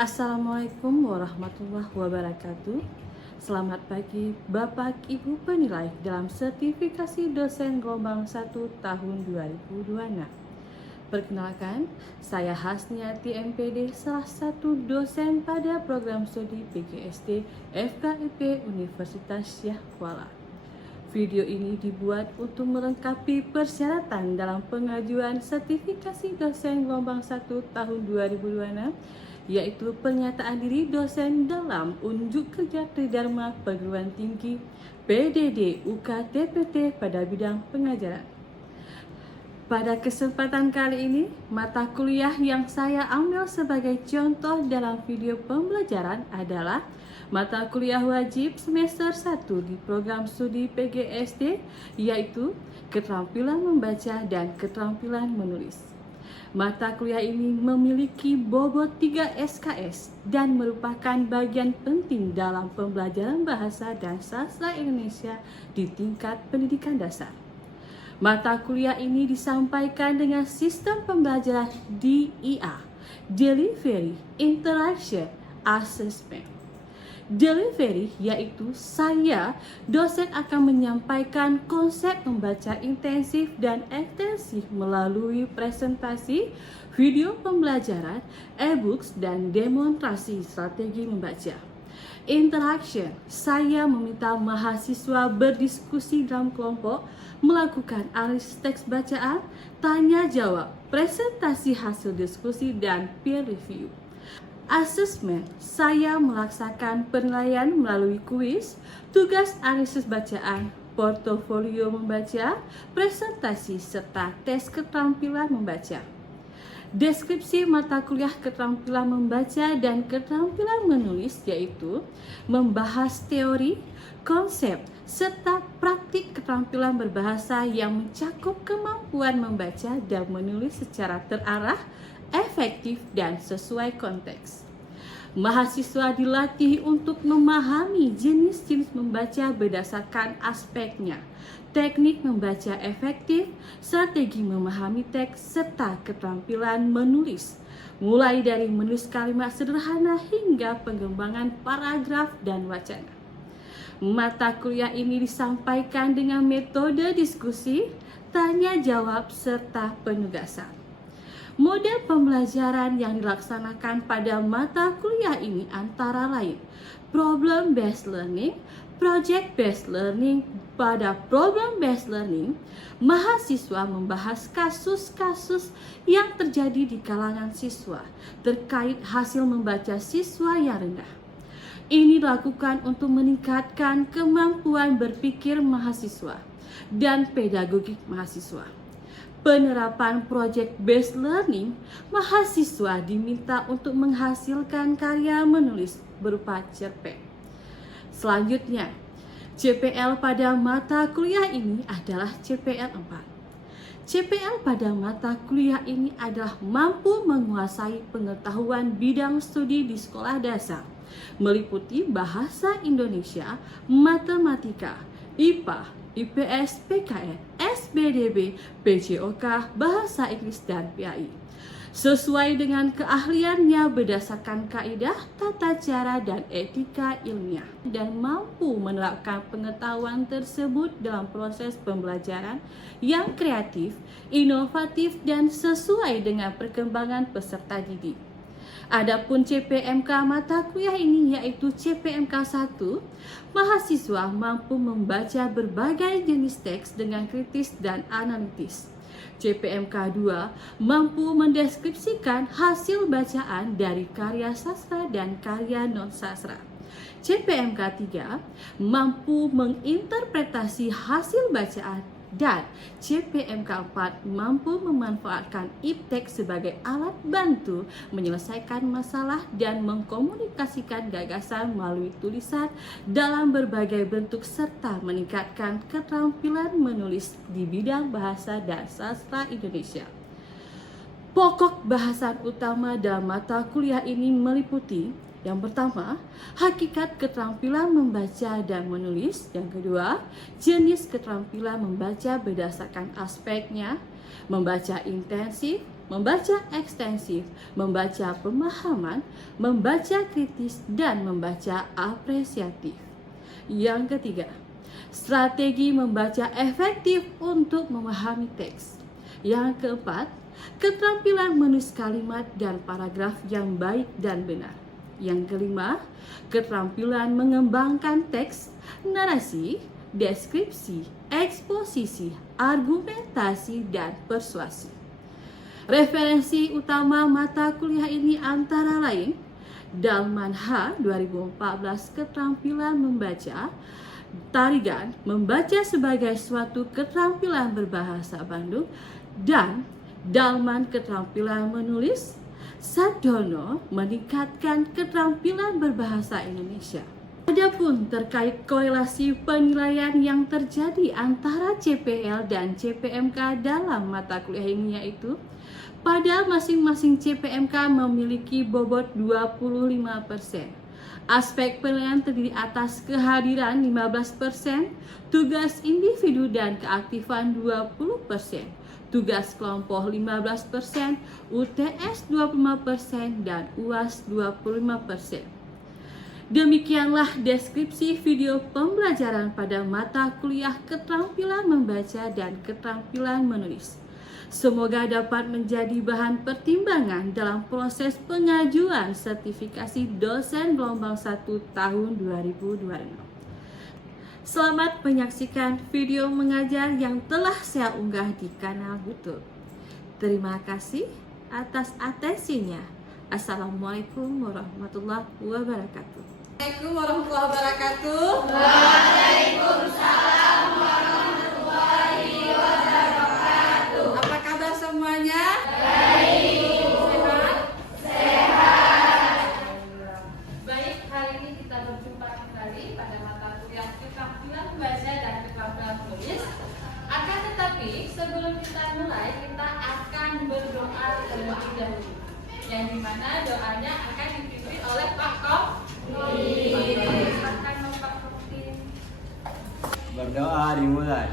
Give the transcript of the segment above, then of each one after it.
Assalamualaikum warahmatullahi wabarakatuh. Selamat pagi Bapak Ibu penilai dalam sertifikasi dosen gelombang 1 tahun 2026. Perkenalkan, saya Hasniati MPD, salah satu dosen pada program studi PGSD FKIP Universitas Syah Kuala. Video ini dibuat untuk melengkapi persyaratan dalam pengajuan sertifikasi dosen gelombang 1 tahun 2026, yaitu pernyataan diri dosen dalam unjuk kerja Tridharma Perguruan Tinggi PDD UKTPT pada bidang pengajaran. Pada kesempatan kali ini, mata kuliah yang saya ambil sebagai contoh dalam video pembelajaran adalah mata kuliah wajib semester 1 di program studi PGSD, yaitu keterampilan membaca dan keterampilan menulis. Mata kuliah ini memiliki bobot 3 SKS dan merupakan bagian penting dalam pembelajaran bahasa dan sastra Indonesia di tingkat pendidikan dasar. Mata kuliah ini disampaikan dengan sistem pembelajaran DIA, Delivery, Interaction, Assessment. Delivery yaitu saya, dosen akan menyampaikan konsep membaca intensif dan ekstensif melalui presentasi, video pembelajaran, e-books, dan demonstrasi strategi membaca. Interaction, saya meminta mahasiswa berdiskusi dalam kelompok, melakukan analisis teks bacaan, tanya jawab, presentasi hasil diskusi, dan peer review. Assessment, saya melaksakan penilaian melalui kuis, tugas analisis bacaan, portofolio membaca, presentasi, serta tes keterampilan membaca. Deskripsi mata kuliah keterampilan membaca dan keterampilan menulis yaitu membahas teori, konsep, serta praktik keterampilan berbahasa yang mencakup kemampuan membaca dan menulis secara terarah, efektif, dan sesuai konteks. Mahasiswa dilatih untuk memahami jenis-jenis membaca berdasarkan aspeknya, teknik membaca efektif, strategi memahami teks, serta keterampilan menulis, mulai dari menulis kalimat sederhana hingga pengembangan paragraf dan wacana. Mata kuliah ini disampaikan dengan metode diskusi, tanya jawab, serta penugasan. Model pembelajaran yang dilaksanakan pada mata kuliah ini antara lain problem based learning, project based learning. Pada problem based learning, mahasiswa membahas kasus-kasus yang terjadi di kalangan siswa terkait hasil membaca siswa yang rendah. Ini dilakukan untuk meningkatkan kemampuan berpikir mahasiswa dan pedagogik mahasiswa. Penerapan project based learning, mahasiswa diminta untuk menghasilkan karya menulis berupa cerpen. Selanjutnya, CPL pada mata kuliah ini adalah CPL 4. CPL pada mata kuliah ini adalah mampu menguasai pengetahuan bidang studi di sekolah dasar, meliputi bahasa Indonesia, matematika, IPA, IPS, PKN, SBDB, PJOK, Bahasa Inggris, dan PAI. Sesuai dengan keahliannya berdasarkan kaidah, tata cara, dan etika ilmiah, dan mampu menerapkan pengetahuan tersebut dalam proses pembelajaran yang kreatif, inovatif, dan sesuai dengan perkembangan peserta didik. Adapun CPMK mata kuliah ini yaitu CPMK 1, mahasiswa mampu membaca berbagai jenis teks dengan kritis dan analitis. CPMK 2 mampu mendeskripsikan hasil bacaan dari karya sastra dan karya non-sastra. CPMK 3 mampu menginterpretasi hasil bacaan, dan CPMK 4 mampu memanfaatkan iptek sebagai alat bantu menyelesaikan masalah dan mengkomunikasikan gagasan melalui tulisan dalam berbagai bentuk serta meningkatkan keterampilan menulis di bidang bahasa dan sastra Indonesia. Pokok bahasan utama dalam mata kuliah ini meliputi yang pertama, hakikat keterampilan membaca dan menulis. Yang kedua, jenis keterampilan membaca berdasarkan aspeknya, membaca intensif, membaca ekstensif, membaca pemahaman, membaca kritis, dan membaca apresiatif. Yang ketiga, strategi membaca efektif untuk memahami teks. Yang keempat, keterampilan menulis kalimat dan paragraf yang baik dan benar. Yang kelima, keterampilan mengembangkan teks, narasi, deskripsi, eksposisi, argumentasi, dan persuasi. Referensi utama mata kuliah ini antara lain Dalman H 2014 Keterampilan Membaca, Tarigan Membaca sebagai suatu keterampilan berbahasa Bandung, dan Dalman Keterampilan Menulis, Sadono Meningkatkan Keterampilan Berbahasa Indonesia. Adapun terkait korelasi penilaian yang terjadi antara CPL dan CPMK dalam mata kuliah ini, yaitu pada masing-masing CPMK memiliki bobot 25%. Aspek penilaian terdiri atas kehadiran 15%, tugas individu dan keaktifan 20%, tugas kelompok 15%, UTS 25%, dan UAS 25%. Demikianlah deskripsi video pembelajaran pada mata kuliah keterampilan membaca dan keterampilan menulis. Semoga dapat menjadi bahan pertimbangan dalam proses pengajuan sertifikasi dosen gelombang 1 tahun 2026. Selamat menyaksikan video mengajar yang telah saya unggah di kanal YouTube. Terima kasih atas atensinya. Assalamualaikum warahmatullahi wabarakatuh. Assalamualaikum warahmatullahi wabarakatuh. Waalaikumsalam warahmatullahi wabarakatuh. Apa kabar semuanya? Baik. Sehat? Baik, hari ini kita berjumpa kembali pada mata kuliah keterampilan membaca dan keterampilan menulis. Akan tetapi, sebelum kita mulai, kita akan berdoa terlebih dahulu. Yang dimana doanya akan dipimpin oleh Pak Kom. Berdoa dimulai.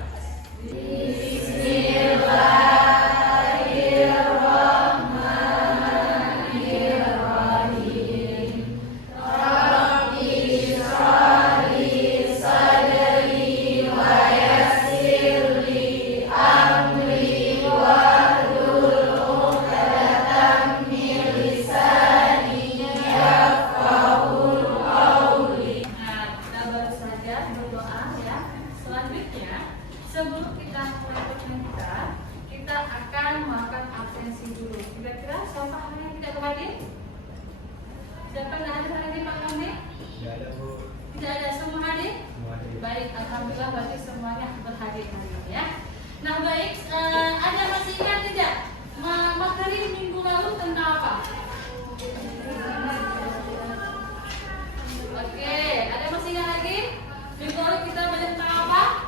Sebelum kita mulai pertemuan kita akan melakukan absensi dulu. Kira-kira siapa hari yang tidak hadir? Siapa yang hadir hari ini, Pak Kamil? Tidak ada, Bu. Tidak ada, semua hadir? Semua hadir. Baik, alhamdulillah berarti semuanya berhadir hari ini ya. Nah baik, ada masih ingat tidak? Materi minggu lalu tentang apa? Oke, ada masih ingat lagi? Minggu lalu kita belajar tentang apa?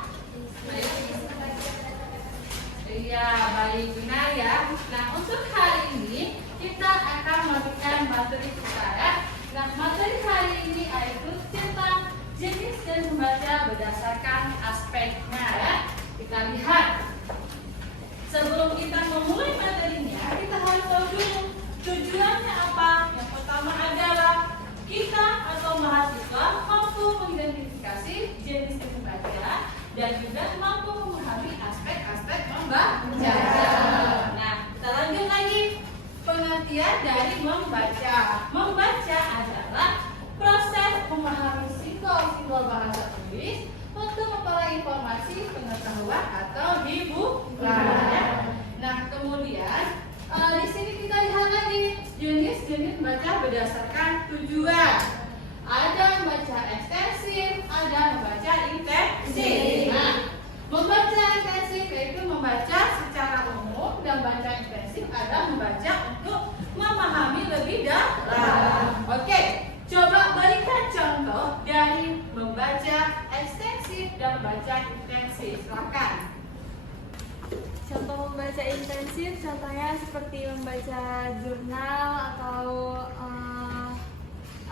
Iya, baik, benar ya. Nah, untuk hari ini kita akan melanjutkan materi kita ya. Nah, materi hari ini yaitu tentang jenis dan membaca berdasarkan aspeknya ya. Kita lihat. Sebelum kita memulai materinya, kita harus tahu dulu tujuannya apa. Yang pertama adalah kita atau mahasiswa mampu mengidentifikasi jenis dan membaca dan juga mampu memahami aspek-aspek membaca. Nah, kita lanjut lagi pengertian dari membaca. Membaca adalah proses memahami simbol-simbol bahasa tulis untuk memperoleh informasi, pengetahuan atau hiburan. Nah, kemudian di sini kita lihat lagi jenis-jenis membaca berdasarkan tujuan. Ada membaca ekstensif, ada membaca intensif. Nah, membaca ekstensif yaitu membaca secara umum dan membaca intensif adalah membaca untuk memahami lebih dalam. Oke, coba berikan contoh dari membaca ekstensif dan membaca intensif. Silakan. Contoh membaca intensif, contohnya seperti membaca jurnal atau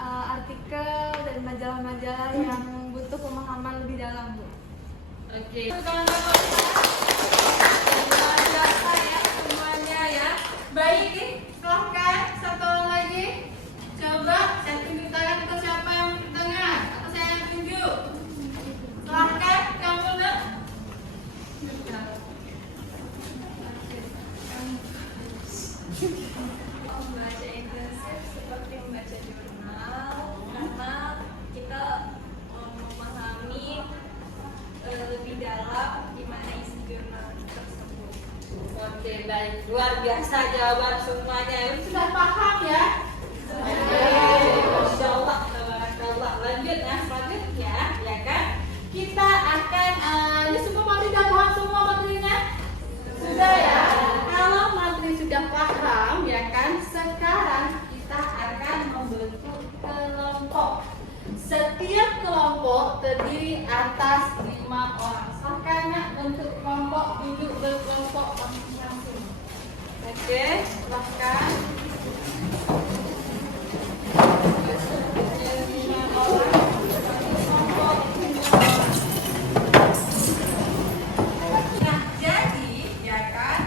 artikel dan majalah-majalah yang butuh pemahaman lebih dalam, Bu. Oke, kawan-kawan, dan luar biasa ya semuanya ya. Baik, silahkan satu orang lagi. Coba saya tunjuk tangan ke siapa yang tunjuk tangan atau saya yang tunjuk. Silahkan kamu nak. Membaca intensif seperti membaca jurnal karena kita memahami lebih dalam gimana isi jurnal tersebut. Oke, baik. Luar biasa jawaban semuanya. Sudah paham ya? Masya Allah, tabarakallah. Lanjut ya, selanjutnya ya kan? Kita akan ini semua materi sudah paham semua materinya? Sudah ya? Kalau materi sudah paham ya kan? Sekarang kita akan membentuk kelompok. Setiap kelompok terdiri atas 5 orang. Silakan untuk kelompok duduk berkelompok masing-masing. Oke, silakan. Nah, jadi ya kan,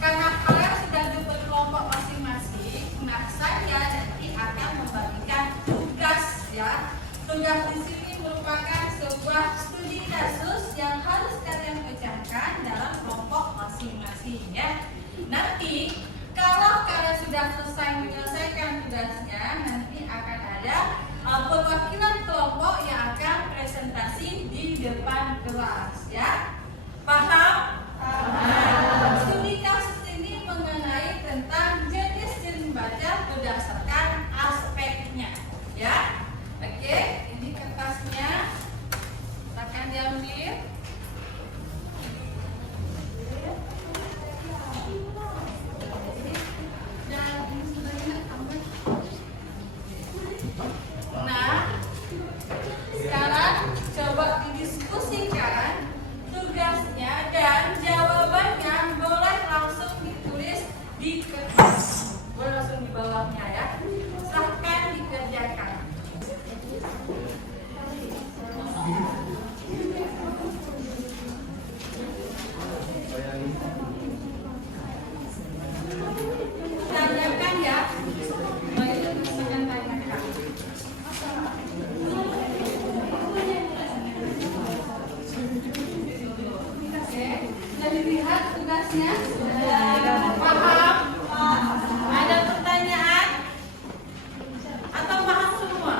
karena kalian sudah duduk berkelompok masing-masing, nah saya nanti akan membagikan tugas ya. Tugas di sini merupakan sebuah studi kasus yang harus kalian kerjakan dalam kelompok masing-masing ya. Nanti kalau kalian sudah selesai menyelesaikan tugasnya, nanti akan ada perwakilan kelompok yang akan presentasi di depan kelas ya. Paham? Paham. Studi kasus ini mengenai tentang jenis-jenis baca berdasarkan aspeknya ya. Oke, ini kertasnya akan diambil. Dan ini sudah ingat tambah. Nah, sekarang coba didiskusikan tugasnya dan jawabannya boleh langsung ditulis di kertas. Boleh langsung di bawahnya ya. Silahkan dikerjakan. Tanyakan ya. Baik, silakan tanyakan. Oke, sudah dilihat tugasnya? Paham? Ada pertanyaan? Atau paham semua?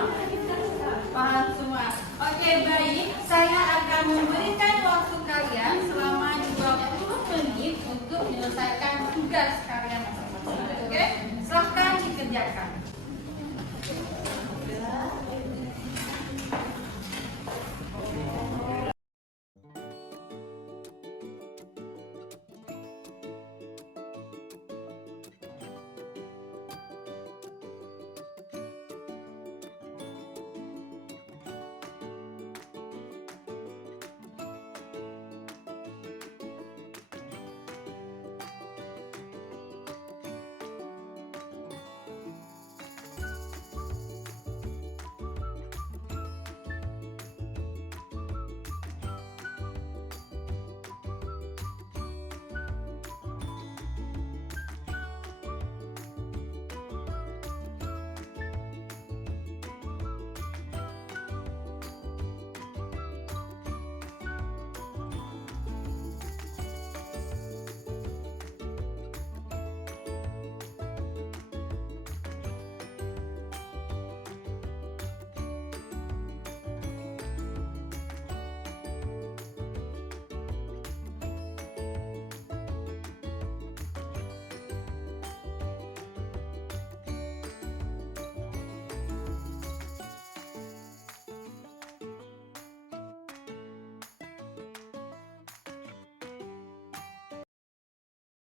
Paham semua. Oke, baik. Saya akan memberikan waktu kalian selama 20 menit untuk menyelesaikan tugas kalian masing-masing. Oke, silahkan dikerjakan.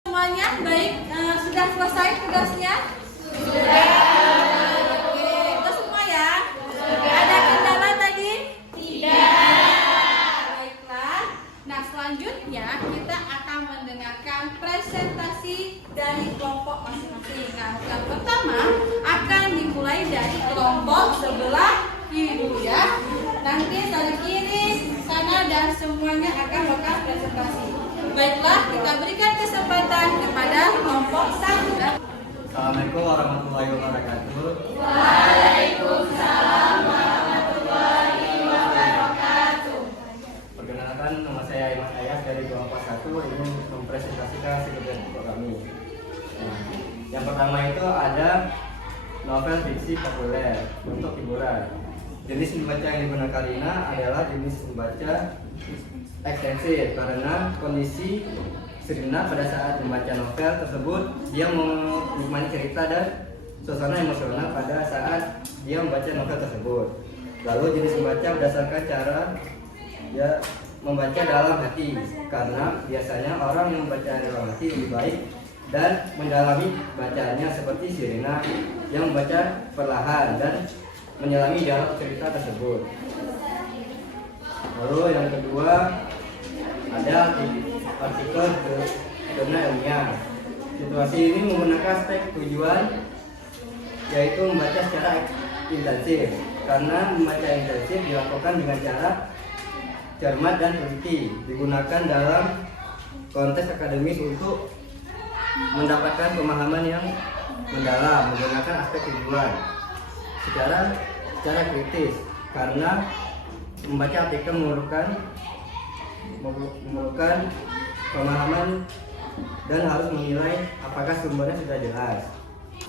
Semuanya baik, sudah selesai tugasnya? Sudah. Oke, itu semua ya? Sudah. Ada kendala tadi? Tidak. Baiklah. Nah, selanjutnya kita akan mendengarkan presentasi dari kelompok masing-masing. Nah, yang pertama akan dimulai dari kelompok sebelah kiri ya. Nanti dari kiri, sana dan semuanya akan melakukan presentasi. Baiklah, kita berikan kesempatan kepada kelompok 1. Assalamualaikum warahmatullahi wabarakatuh. Perkenalkan, nama saya Imas Ayas dari kelompok 1 ingin mempresentasikan sebagian kelompok kami. Nah, yang pertama itu ada novel fiksi populer untuk hiburan. Jenis membaca yang digunakan Lina adalah jenis membaca ekstensif karena kondisi Sirina pada saat membaca novel tersebut dia menikmati cerita dan suasana emosional pada saat dia membaca novel tersebut. Lalu jenis membaca berdasarkan cara dia membaca dalam hati karena biasanya orang yang membaca dalam hati lebih baik dan mendalami bacaannya seperti Sirina yang membaca perlahan dan menyelami dialog cerita tersebut. Lalu yang kedua ada artikel zona ilmiah. Situasi ini menggunakan aspek tujuan yaitu membaca secara intensif karena membaca intensif dilakukan dengan cara cermat dan teliti, digunakan dalam konteks akademis untuk mendapatkan pemahaman yang mendalam menggunakan aspek tujuan secara kritis karena membaca artikel memerlukan pemahaman dan harus menilai apakah sumbernya sudah jelas.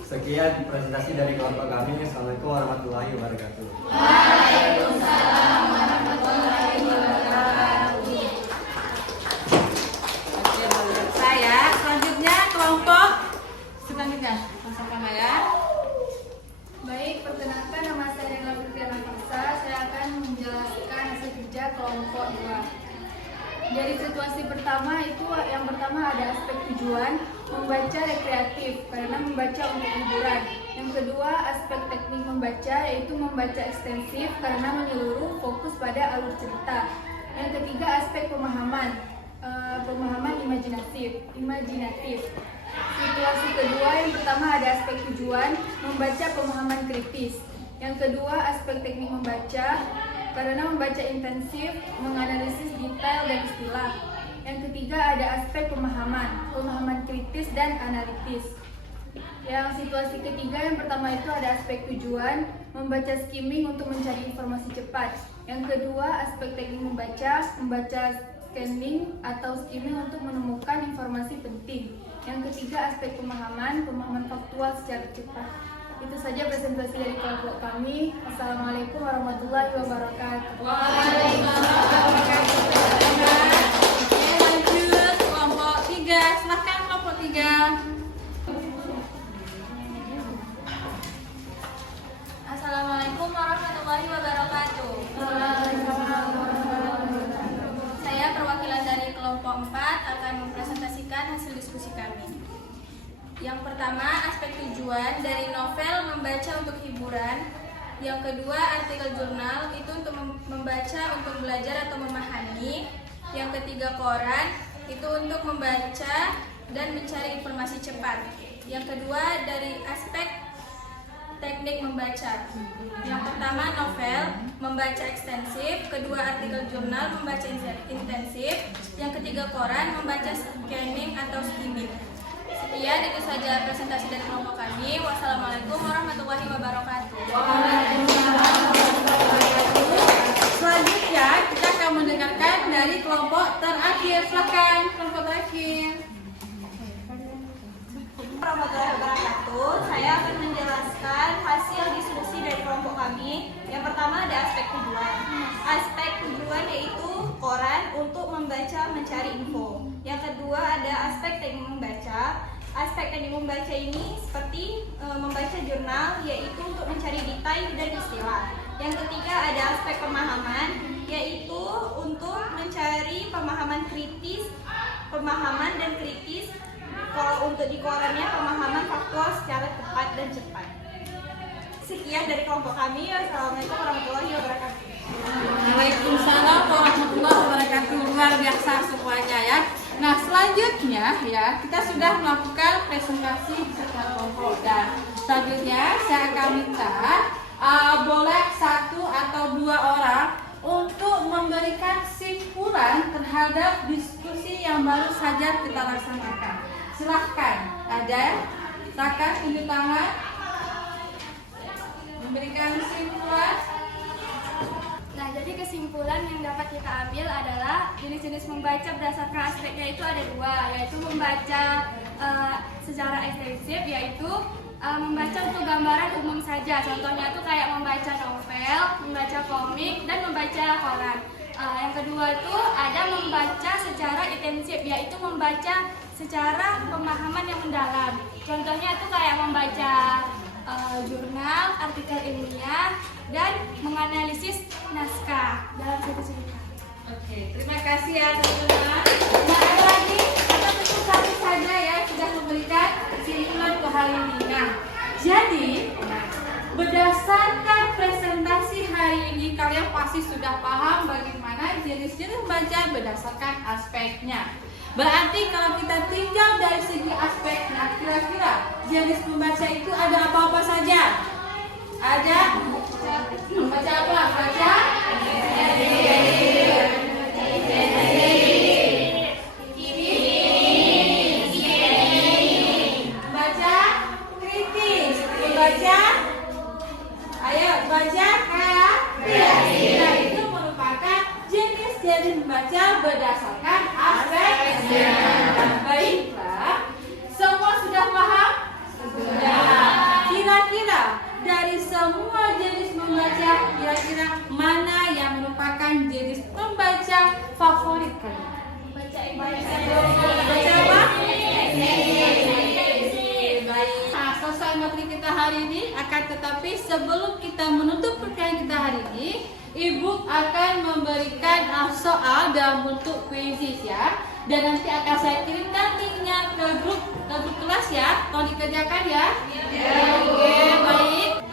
Sekian presentasi dari kelompok kami. Assalamualaikum warahmatullahi wabarakatuh. Waalaikumsalam warahmatullahi wabarakatuh. Oke, saya selanjutnya kelompok selanjutnya. Langsung sama ya. Baik, perkenalkan nama saya Dela Fitriana Faksa. Saya akan menjelaskan hasil kerja kelompok 2. Dari situasi pertama itu yang pertama ada aspek tujuan, membaca rekreatif karena membaca untuk hiburan. Yang kedua aspek teknik membaca yaitu membaca ekstensif karena menyeluruh fokus pada alur cerita. Yang ketiga aspek pemahaman, pemahaman imajinatif. Situasi kedua yang pertama ada aspek tujuan, membaca pemahaman kritis. Yang kedua aspek teknik membaca karena membaca intensif, menganalisis detail dan istilah. Yang ketiga ada aspek pemahaman kritis dan analitis. Yang situasi ketiga yang pertama itu ada aspek tujuan, membaca skimming untuk mencari informasi cepat. Yang kedua aspek teknik membaca scanning atau skimming untuk menemukan informasi penting. Yang ketiga aspek pemahaman faktual secara cepat. Itu saja presentasi dari kelompok kami. Assalamualaikum warahmatullahi wabarakatuh. Waalaikumsalam warahmatullahi wabarakatuh. Oke, lanjut kelompok 3. Silahkan kelompok 3. Assalamualaikum warahmatullahi wabarakatuh. Saya perwakilan dari kelompok 4 akan mempresentasikan hasil diskusi kami. Yang pertama, aspek tujuan dari novel membaca untuk hiburan. Yang kedua, artikel jurnal itu untuk membaca untuk belajar atau memahami. Yang ketiga, koran itu untuk membaca dan mencari informasi cepat. Yang kedua, dari aspek teknik membaca. Yang pertama, novel membaca ekstensif. Kedua, artikel jurnal membaca intensif. Yang ketiga, koran membaca scanning atau skimming. Sekian, itu saja presentasi dari kelompok kami. Wassalamualaikum warahmatullahi wabarakatuh. Selanjutnya kita akan mendengarkan dari kelompok terakhir. Silakan kelompok terakhir. Warahmatullahi wabarakatuh. Saya akan menjelaskan hasil diskusi dari kelompok kami. Yang pertama ada aspek tujuan. Aspek tujuan yaitu koran untuk membaca mencari info. Yang kedua ada aspek teknik membaca. Aspek teknik membaca ini seperti membaca jurnal yaitu untuk mencari detail dan istilah. Yang ketiga ada aspek pemahaman yaitu untuk mencari pemahaman dan kritis. Kalau untuk di korannya pemahaman faktual secara tepat dan cepat. Sekian dari kelompok kami. Wassalamualaikum warahmatullahi wabarakatuh. Waalaikumsalam warahmatullahi wabarakatuh. Luar biasa semuanya ya. Nah, selanjutnya ya kita sudah melakukan presentasi secara kelompok dan selanjutnya saya akan minta boleh 1 atau 2 orang untuk memberikan simpulan terhadap diskusi yang baru tambahan? Memberikan kesimpulan? Nah, jadi kesimpulan yang dapat kita ambil adalah jenis-jenis membaca berdasarkan aspeknya itu ada dua, yaitu membaca secara ekstensif, yaitu membaca untuk gambaran umum saja. Contohnya itu kayak membaca novel, membaca komik, dan membaca koran. Yang kedua itu ada membaca secara intensif, yaitu membaca secara pemahaman yang mendalam. Contohnya itu kayak membaca jurnal, artikel ilmiah, dan menganalisis naskah dalam suatu cerita. Oke, terima kasih ya teman-teman. Nah, ada lagi, kita tentu satu saja ya sudah memberikan kesimpulan untuk hal ini. Nah, jadi berdasarkan presentasi hari ini kalian pasti sudah paham bagaimana jenis-jenis membaca berdasarkan aspeknya. Berarti kalau kita tinggal dari segi aspeknya, kira-kira jenis membaca itu ada apa-apa saja? Ada membaca apa? Baca baca kritis, membaca ayo baca kreatif. Nah, itu merupakan jenis-jenis membaca berdasarkan aspeknya. Baiklah, semua sudah paham? Sudah. Kira-kira dari semua jenis membaca, kira-kira mana yang merupakan jenis membaca favorit kalian? Baca apa? Baik. Nah, selesai materi kita hari ini. Akan tetapi sebelum kita menutup perkuliahan kita hari ini, Ibu akan memberikan soal dalam bentuk kuisis ya. Dan nanti akan saya kirimkan linknya ke grup kelas ya. Tolong dikerjakan ya. Oke, baik.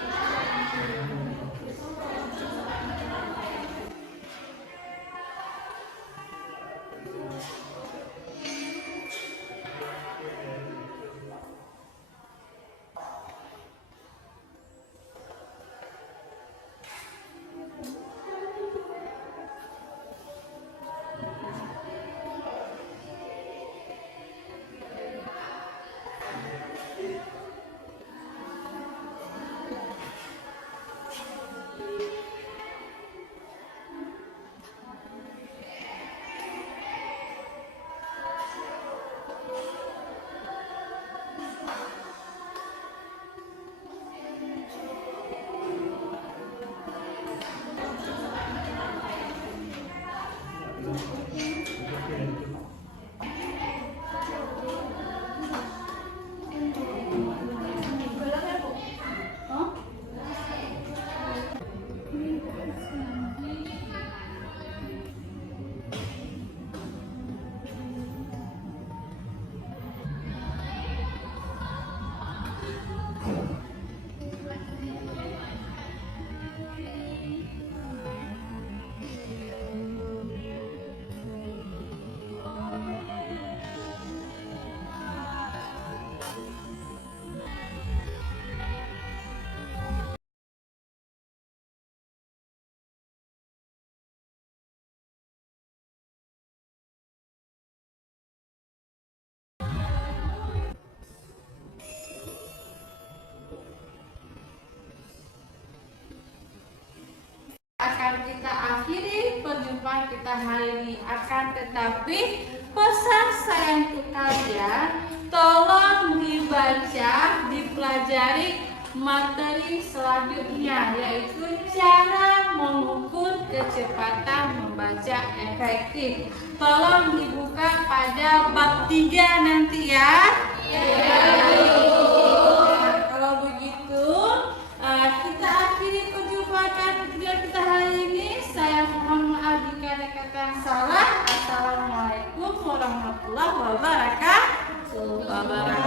Akan kita akhiri perjumpaan kita hari ini. Akan tetapi pesan saya untuk kalian, tolong dibaca, dipelajari materi selanjutnya, yaitu cara mengukur kecepatan membaca efektif. Tolong dibuka pada bab 3 nanti ya. Kalau begitu kita akhiri perjumpaan kita hari ini. Saya mohon maaf jika ada kata yang salah. Assalamualaikum warahmatullahi wabarakatuh.